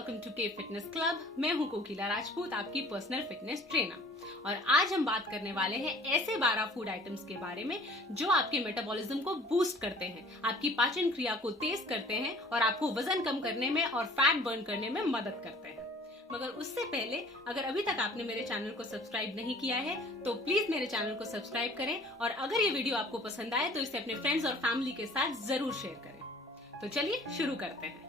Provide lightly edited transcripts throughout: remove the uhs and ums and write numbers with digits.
Welcome to के fitness club. मैं हूं कोकिला राजपूत, आपकी पर्सनल फिटनेस ट्रेनर। और आज हम बात करने वाले हैं ऐसे 12 फूड आइटम्स के बारे में जो आपके मेटाबॉलिज्म को बूस्ट करते हैं, आपकी पाचन क्रिया को तेज करते हैं और आपको वजन कम करने में और फैट बर्न करने में मदद करते हैं। मगर उससे पहले अगर अभी तक आपने मेरे चैनल को सब्सक्राइब नहीं किया है तो प्लीज मेरे चैनल को सब्सक्राइब करें और अगर ये वीडियो आपको पसंद आए तो इसे अपने फ्रेंड्स और फैमिली के साथ जरूर शेयर करें। तो चलिए शुरू करते हैं।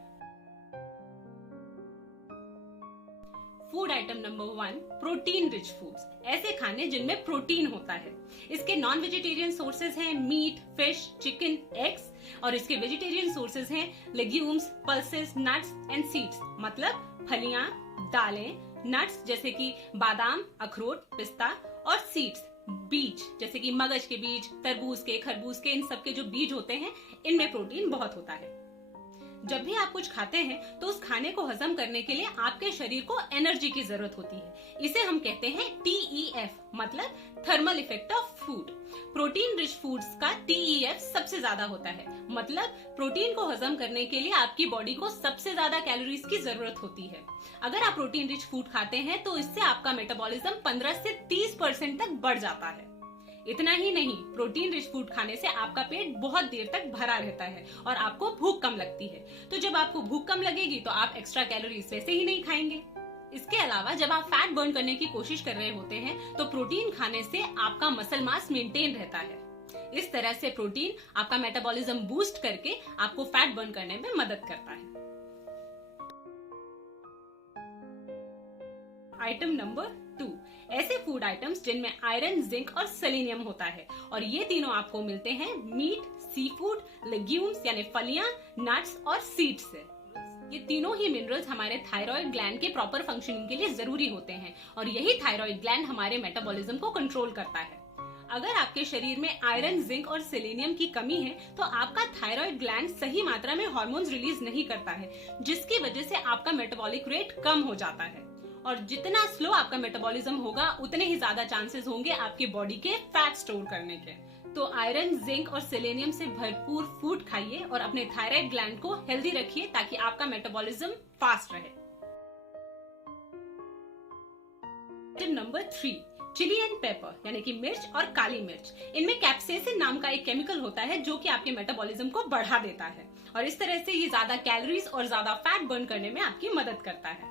Food item number 1, protein rich foods. ऐसे खाने जिनमें प्रोटीन होता है। इसके नॉन वेजिटेरियन सोर्सेज हैं मीट, फिश, चिकन, एग्स और इसके वेजिटेरियन सोर्सेज हैं legumes, pulses, nuts and seeds, मतलब फलियां, दालें, नट्स जैसे कि बादाम, अखरोट, पिस्ता और सीड्स, बीज जैसे कि मगज के बीज, तरबूज के, खरबूज के, इन सब के जो बीज होते हैं इनमें प्रोटीन बहुत होता है। जब भी आप कुछ खाते हैं तो उस खाने को हजम करने के लिए आपके शरीर को एनर्जी की जरूरत होती है। इसे हम कहते हैं TEF, मतलब thermal effect of food. Protein rich foods का TEF सबसे ज्यादा होता है, मतलब प्रोटीन को हजम करने के लिए आपकी बॉडी को सबसे ज्यादा कैलोरीज की जरूरत होती है। अगर आप प्रोटीन रिच फूड खाते हैं तो इससे आपका मेटाबॉलिज्म 15 से 30% तक बढ़ जाता है। इतना ही नहीं, प्रोटीन रिच फूड खाने से आपका पेट बहुत देर तक भरा रहता है और आपको भूख कम लगती है। तो जब आपको भूख कम लगेगी तो आप एक्स्ट्रा कैलोरीज वैसे ही नहीं खाएंगे। इसके अलावा जब आप फैट बर्न करने की कोशिश कर रहे होते हैं तो प्रोटीन खाने से आपका मसल मास मेंटेन रहता है। इस तरह से प्रोटीन आपका मेटाबॉलिज्म बूस्ट करके आपको फैट बर्न करने में मदद करता है। आइटम नंबर 2, ऐसे फूड आइटम्स जिनमें आयरन, जिंक और सेलेनियम होता है और ये तीनों आपको मिलते हैं मीट, सी फूड, लेग्यूम्स यानी फलियां, नट्स और सीड्स से। ये तीनों ही मिनरल्स हमारे थायराइड ग्लैंड के प्रॉपर फंक्शनिंग के लिए जरूरी होते हैं और यही थायराइड ग्लैंड हमारे मेटाबॉलिज्म को कंट्रोल करता है। अगर आपके शरीर में आयरन, जिंक और सेलेनियम की कमी है तो आपका थायराइड ग्लैंड सही मात्रा में हार्मोन्स रिलीज नहीं करता है, जिसकी वजह से आपका मेटाबॉलिक रेट कम हो जाता है और जितना स्लो आपका मेटाबॉलिज्म होगा उतने ही ज्यादा चांसेस होंगे आपकी बॉडी के फैट स्टोर करने के। तो आयरन, जिंक और सेलेनियम से भरपूर फूड खाइए और अपने थायराइड ग्लैंड को हेल्दी रखिए ताकि आपका मेटाबॉलिज्म फास्ट रहे। Item number 3, chilli and pepper यानी कि मिर्च और काली मिर्च। इनमें कैप्सेसिन नाम का एक केमिकल होता है जो कि आपके मेटाबॉलिज्म को बढ़ा देता है और इस तरह से ये ज्यादा कैलोरीज और ज्यादा फैट बर्न करने में आपकी मदद करता है।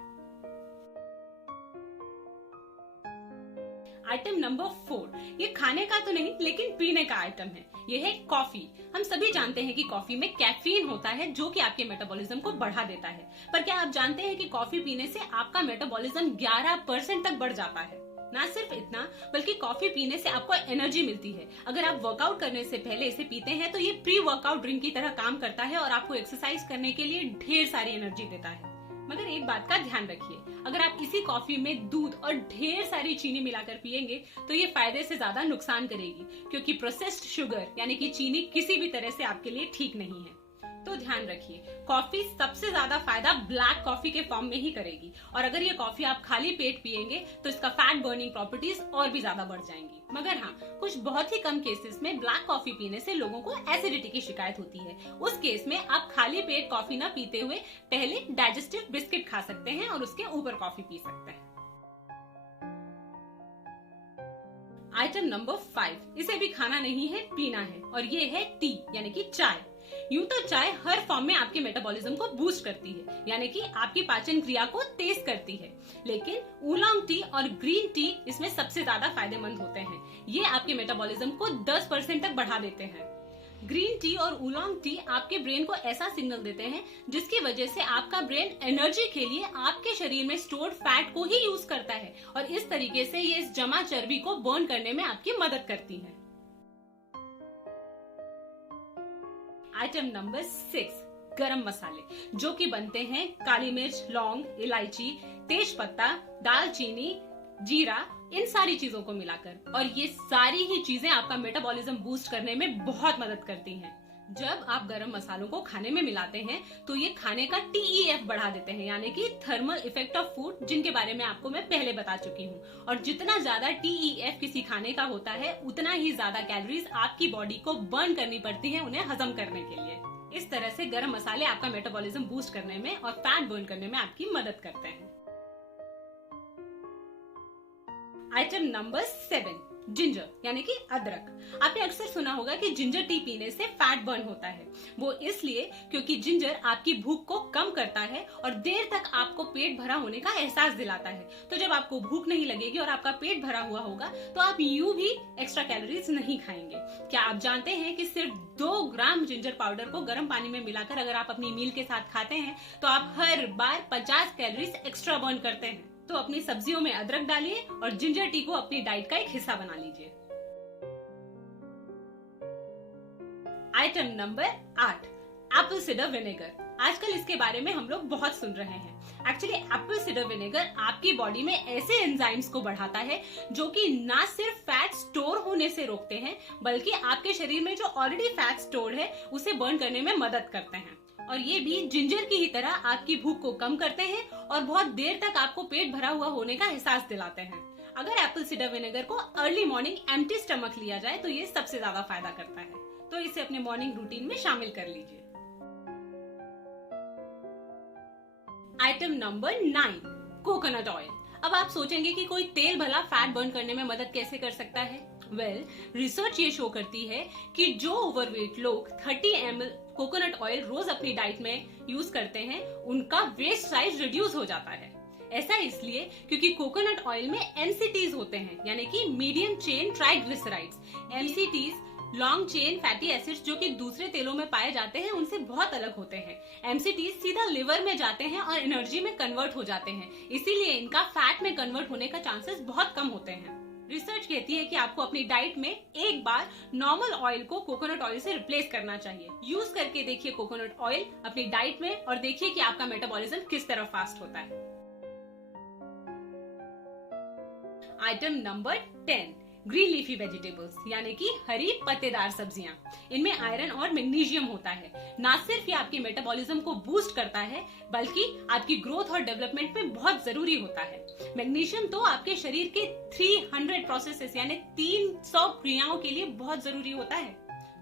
आइटम नंबर 4, ये खाने का तो नहीं लेकिन पीने का आइटम है। ये है कॉफी। हम सभी जानते हैं कि कॉफी में कैफीन होता है जो कि आपके मेटाबॉलिज्म को बढ़ा देता है, पर क्या आप जानते हैं कि कॉफी पीने से आपका मेटाबॉलिज्म 11% तक बढ़ जाता है। ना सिर्फ इतना, बल्कि कॉफी पीने से आपको एनर्जी मिलती है। अगर आप वर्कआउट करने से पहले इसे पीते हैं तो ये प्री वर्कआउट ड्रिंक की तरह काम करता है और आपको एक्सरसाइज करने के लिए ढेर सारी एनर्जी देता है। मगर एक बात का ध्यान रखिए, अगर आप इसी कॉफी में दूध और ढेर सारी चीनी मिलाकर पिएंगे तो ये फायदे से ज्यादा नुकसान करेगी, क्योंकि प्रोसेस्ड शुगर यानी कि चीनी किसी भी तरह से आपके लिए ठीक नहीं है। तो ध्यान रखिए, कॉफी सबसे ज्यादा फायदा ब्लैक कॉफी के फॉर्म में ही करेगी और अगर ये कॉफी आप खाली पेट पिएंगे तो इसका फैट बर्निंग प्रॉपर्टीज और भी ज्यादा बढ़ जाएंगी। मगर हाँ, कुछ बहुत ही कम केसेस में ब्लैक कॉफी पीने से लोगों को एसिडिटी की शिकायत होती है। उस केस में आप खाली पेट कॉफी ना पीते हुए पहले डाइजेस्टिव बिस्किट खा सकते हैं और उसके ऊपर कॉफी पी सकते हैं। आइटम नंबर 5, इसे भी खाना नहीं है, पीना है और ये है टी यानी कि चाय। यूं तो चाय हर फॉर्म में आपके मेटाबॉलिज्म को बूस्ट करती है, यानी कि आपकी पाचन क्रिया को तेज करती है, लेकिन ऊलोंग टी और ग्रीन टी इसमें सबसे ज्यादा फायदेमंद होते हैं। ये आपके मेटाबॉलिज्म को 10% तक बढ़ा देते हैं। ग्रीन टी और ऊलोंग टी आपके ब्रेन को ऐसा सिग्नल देते हैं जिसकी वजह से आपका ब्रेन एनर्जी के लिए आपके शरीर में स्टोर्ड फैट को ही यूज करता है और इस तरीके से ये इस जमा चर्बी को बर्न करने में आपकी मदद करती है। आइटम नंबर 6, गरम मसाले, जो कि बनते हैं काली मिर्च, लौंग, इलायची, तेज पत्ता, दालचीनी, जीरा, इन सारी चीजों को मिलाकर। और ये सारी ही चीजें आपका मेटाबॉलिज्म बूस्ट करने में बहुत मदद करती हैं। जब आप गरम मसालों को खाने में मिलाते हैं तो ये खाने का TEF बढ़ा देते हैं, यानी कि थर्मल इफेक्ट ऑफ फूड, जिनके बारे में आपको मैं पहले बता चुकी हूँ। और जितना ज्यादा TEF किसी खाने का होता है उतना ही ज्यादा कैलोरीज आपकी बॉडी को बर्न करनी पड़ती है उन्हें हजम करने के लिए। इस तरह से गरम मसाले आपका मेटाबॉलिज्म बूस्ट करने में और फैट बर्न करने में आपकी मदद करते हैं। आइटम नंबर 7, जिंजर यानी कि अदरक। आपने अक्सर सुना होगा कि जिंजर टी पीने से फैट बर्न होता है। वो इसलिए क्योंकि जिंजर आपकी भूख को कम करता है और देर तक आपको पेट भरा होने का एहसास दिलाता है। तो जब आपको भूख नहीं लगेगी और आपका पेट भरा हुआ होगा तो आप यूं भी एक्स्ट्रा कैलोरीज नहीं खाएंगे। क्या आप जानते हैं कि सिर्फ 2 ग्राम जिंजर पाउडर को गर्म पानी में मिलाकर अगर आप अपनी मील के साथ खाते हैं तो आप हर बार 50 कैलोरीज एक्स्ट्रा बर्न करते हैं। तो अपनी सब्जियों में अदरक डालिए और जिंजर टी को अपनी डाइट का एक हिस्सा बना लीजिए। Item number 8, Apple cider vinegar. आजकल इसके बारे में हम लोग बहुत सुन रहे हैं। एक्चुअली एप्पल सिडर विनेगर आपकी बॉडी में ऐसे एंजाइम्स को बढ़ाता है जो कि ना सिर्फ फैट स्टोर होने से रोकते हैं बल्कि आपके शरीर में जो ऑलरेडी फैट स्टोर है उसे बर्न करने में मदद करते हैं। और ये भी जिंजर की ही तरह आपकी भूख को कम करते हैं और बहुत देर तक आपको पेट भरा हुआ होने का एहसास दिलाते हैं। अगर एप्पल सिडर विनेगर को अर्ली मॉर्निंग एम्प्टी स्टमक लिया जाए तो ये सबसे ज्यादा फायदा करता है। तो इसे अपने मॉर्निंग रूटीन में शामिल कर लीजिए। Item number 9, coconut oil. अब आप सोचेंगे कि कोई तेल भला फैट बर्न करने में मदद कैसे कर सकता है? रिसर्च ये शो करती है कि जो ओवरवेट लोग 30 ml कोकोनट ऑयल रोज अपनी डाइट में यूज करते हैं उनका वेस्ट साइज रिड्यूस हो जाता है। ऐसा इसलिए क्योंकि कोकोनट ऑयल में MCTs होते हैं यानी कि medium chain triglycerides. MCTs long chain fatty acids जो कि दूसरे तेलों में पाए जाते हैं उनसे बहुत अलग होते हैं। MCTs सीधा लिवर में जाते हैं और एनर्जी में कन्वर्ट हो जाते हैं, इसीलिए इनका फैट में कन्वर्ट होने का चांसेस बहुत कम होते हैं। रिसर्च कहती है कि आपको अपनी डाइट में एक बार नॉर्मल ऑयल को कोकोनट ऑयल से रिप्लेस करना चाहिए। यूज करके देखिए कोकोनट ऑयल अपनी डाइट में और देखिए कि आपका मेटाबॉलिज्म किस तरह फास्ट होता है। Item number 10, green leafy vegetables यानी कि हरी पत्तेदार सब्जियां। इनमें आयरन और मैग्नीशियम होता है। ना सिर्फ ये आपके मेटाबॉलिज्म को बूस्ट करता है बल्कि आपकी ग्रोथ और डेवलपमेंट में बहुत जरूरी होता है। मैग्नीशियम तो आपके शरीर के 300 प्रोसेसेस यानी 300 क्रियाओं के लिए बहुत जरूरी होता है।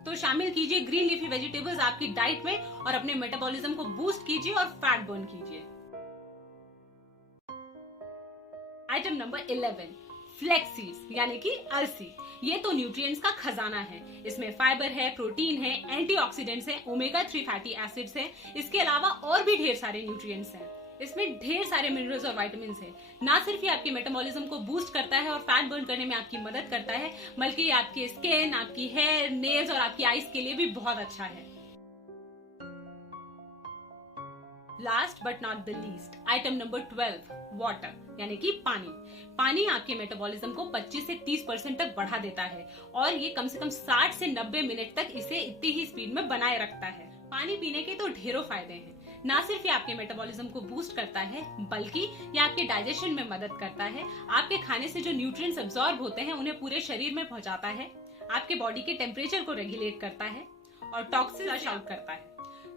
तो शामिल कीजिए ग्रीन लीफी वेजिटेबल्स आपकी डाइट में और अपने मेटाबॉलिज्म को बूस्ट कीजिए और फैट बर्न कीजिए। आइटम नंबर 11, फ्लैक्स सीड्स यानी कि अलसी। ये तो न्यूट्रिएंट्स का खजाना है। इसमें फाइबर है, प्रोटीन है, एंटीऑक्सीडेंट्स है, ओमेगा 3 फैटी एसिड्स है। इसके अलावा और भी ढेर सारे न्यूट्रिएंट्स हैं। इसमें ढेर सारे मिनरल्स और विटामिन है। ना सिर्फ ये आपके मेटाबॉलिज्म को बूस्ट करता है और फैट बर्न करने में आपकी मदद करता है बल्कि ये आपके स्किन, आपकी हेयर, नेल्स और आपकी आईज के लिए भी बहुत अच्छा है। Last but not the least, item number 12, water यानी कि पानी। पानी आपके मेटाबॉलिज्म को 25 से 30% तक बढ़ा देता है और ये कम से कम 60 से 90 मिनट तक इसे इतनी ही स्पीड में बनाए रखता है। पानी पीने के तो ढेरों फायदे हैं। ना सिर्फ ये आपके मेटाबॉलिज्म को बूस्ट करता है बल्कि ये आपके डाइजेशन में मदद करता है। आपके खाने से जो न्यूट्रिएंट्स अब्सॉर्ब होते हैं उन्हें पूरे शरीर में पहुंचाता है, आपके बॉडी के टेम्परेचर को रेगुलेट करता है और टॉक्सिन फ्लश आउट करता है।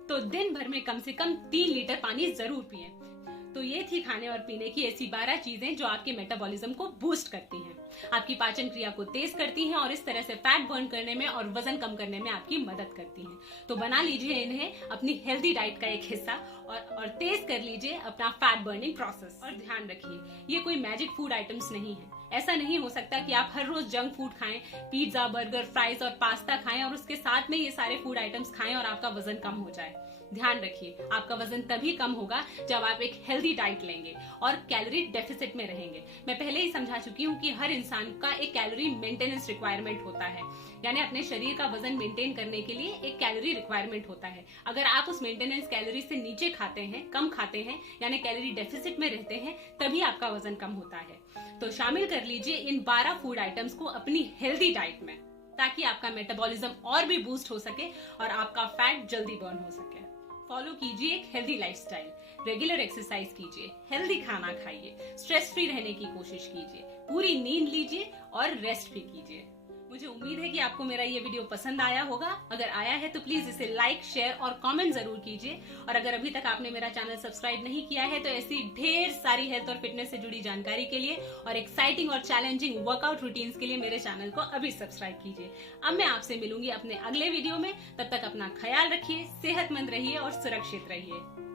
तो दिन भर में कम से कम 3 लीटर पानी जरूर पिएं। तो ये थी खाने और पीने की ऐसी 12 चीजें जो आपके मेटाबॉलिज्म को बूस्ट करती हैं, आपकी पाचन क्रिया को तेज करती हैं और इस तरह से फैट बर्न करने में और वजन कम करने में आपकी मदद करती हैं। तो बना लीजिए इन्हें अपनी हेल्दी डाइट का एक हिस्सा और तेज कर लीजिए अपना फैट बर्निंग प्रोसेस। और ध्यान रखिए ये कोई मैजिक फूड आइटम्स नहीं है। ऐसा नहीं हो सकता कि आप हर रोज जंक फूड खाएं, पिज्जा, बर्गर, फ्राइज और पास्ता खाएं और उसके साथ में ये सारे फूड आइटम्स खाएं और आपका वजन कम हो जाए। ध्यान रखिए आपका वजन तभी कम होगा जब आप एक हेल्दी डाइट लेंगे और कैलोरी डेफिसिट में रहेंगे। मैं पहले ही समझा चुकी हूँ कि हर इंसान का एक कैलोरी मेंटेनेंस रिक्वायरमेंट होता है, यानी अपने शरीर का वजन मेंटेन करने के लिए एक कैलोरी रिक्वायरमेंट होता है। अगर आप उस मेंटेनेंस कैलोरी से नीचे खाते हैं, कम खाते हैं यानी कैलोरी डेफिसिट में रहते हैं, तभी आपका वजन कम होता है। तो शामिल कर लीजिए इन 12 फूड आइटम्स को अपनी हेल्दी डाइट में ताकि आपका मेटाबॉलिज्म और भी बूस्ट हो सके और आपका फैट जल्दी बर्न हो सके। फॉलो कीजिए एक हेल्दी लाइफस्टाइल, रेगुलर एक्सरसाइज कीजिए, हेल्दी खाना खाइए, स्ट्रेस फ्री रहने की कोशिश कीजिए, पूरी नींद लीजिए और रेस्ट भी कीजिए। मुझे उम्मीद है कि आपको मेरा ये वीडियो पसंद आया होगा। अगर आया है तो प्लीज इसे लाइक, शेयर और कमेंट जरूर कीजिए। और अगर अभी तक आपने मेरा चैनल सब्सक्राइब नहीं किया है तो ऐसी ढेर सारी हेल्थ और फिटनेस से जुड़ी जानकारी के लिए और एक्साइटिंग और चैलेंजिंग वर्कआउट रूटीन्स के लिए मेरे चैनल को अभी सब्सक्राइब कीजिए। अब मैं आपसे मिलूंगी अपने अगले वीडियो में। तब तक अपना ख्याल रखिए, सेहतमंद रहिए और सुरक्षित रहिए।